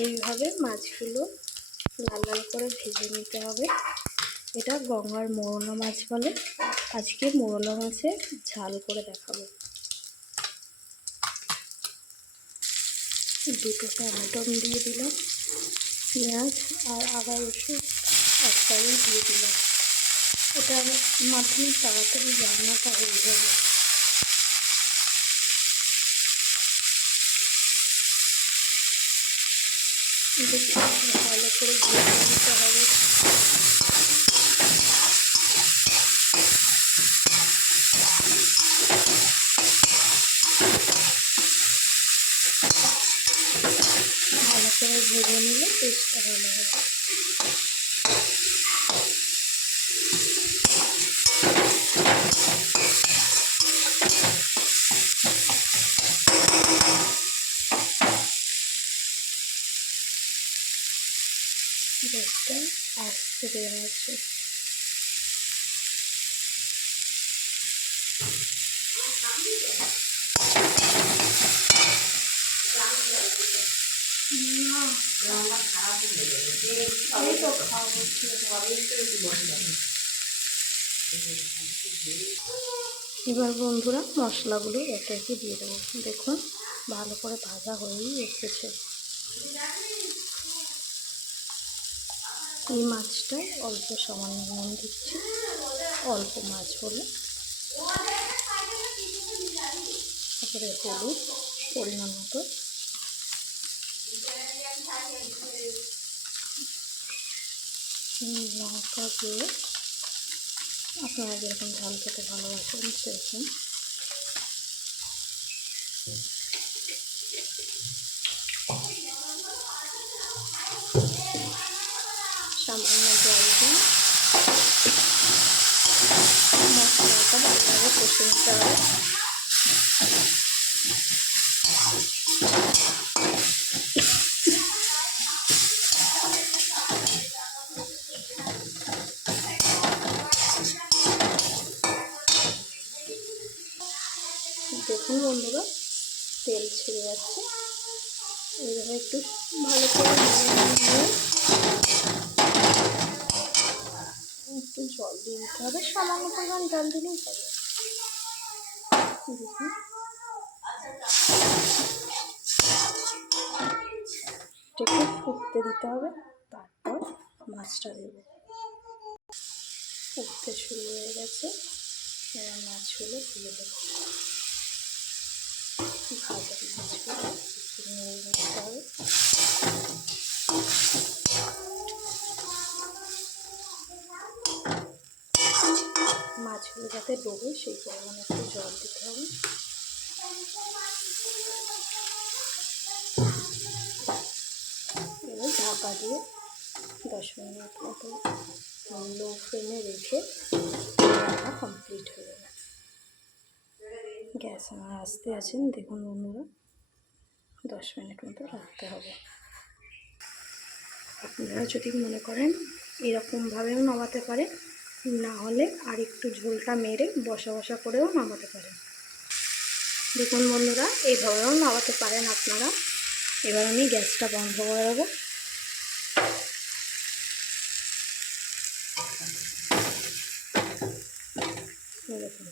এইভাবে মাছগুলো লাল লাল করে ভেজে নিতে হবে। এটা গঙ্গার মোরলা মাছ বলে। আজকে মোরলা মাছের ঝাল করে দেখাবো। দুটো টমেটো দিয়ে দিলাম, পেঁয়াজ আর আদা রসুন একটাই দিয়ে দিলাম। এটার মাধ্যমে তাড়াতাড়ি রান্নাটা হয়ে যাবে। ভালো করে ভেজে নিতে হবে। ভালো করে ভেজে নিলে টেস্টটা ভালো হবে। গ্যাসটা আস্তে দেওয়া আছে। এবার বন্ধুরা মশলাগুলো একে একে দিয়ে দেবো। দেখুন ভালো করে ভাজা হয়েই এসেছে। এই মাছটায় অল্প সামান্য নুন দিচ্ছি, অল্প মাছ বলে। তারপরে হলুদ পরিমাণ মতো, লঙ্কা দিয়ে আপনারা যেরকম ঝাল খেতে ভালোবাসেন সেরকম। সামান্য জল দিয়ে মশলাটা ভালোভাবে কষে নিতে হবে। দেখুন বন্ধুরা তেল ছেড়ে যাচ্ছে। এইভাবে একটু ভালো করে নিয়ে একটু জল দিয়ে দিতে হবে। সামান্য পরিমাণ জল দিলেই হবে। দেখুন একটু ফুটতে দিতে হবে, তারপর মাছটা দেবো। ফুটতে শুরু হয়ে গেছে, এবার মাছগুলো দিয়ে দেবো। ভাজা মাছগুলো একটু নেড়ে নিতে হবে। মাছগুলো যাতে ডোবে সেই পরিমাণে একটু জল দিতে হবে। এবার ঢাকা দিয়ে 10 মিনিট মতো লো ফ্লেমে রেখে রান্না কমপ্লিট হয়ে যাবে। গ্যাস আমার আস্তে আছেন। দেখুন বন্ধুরা 10 মিনিট মতো রাখতে হবে। আপনারা যদি মনে করেন এরকমভাবেও নামাতে পারেন, না হলে আর একটু ঝোলটা মেরে বসা বসা করেও নামাতে পারেন। দেখুন বন্ধুরা এইভাবেও নামাতে পারেন আপনারা। এবার আমি গ্যাসটা বন্ধ করে দেবো। দেখুন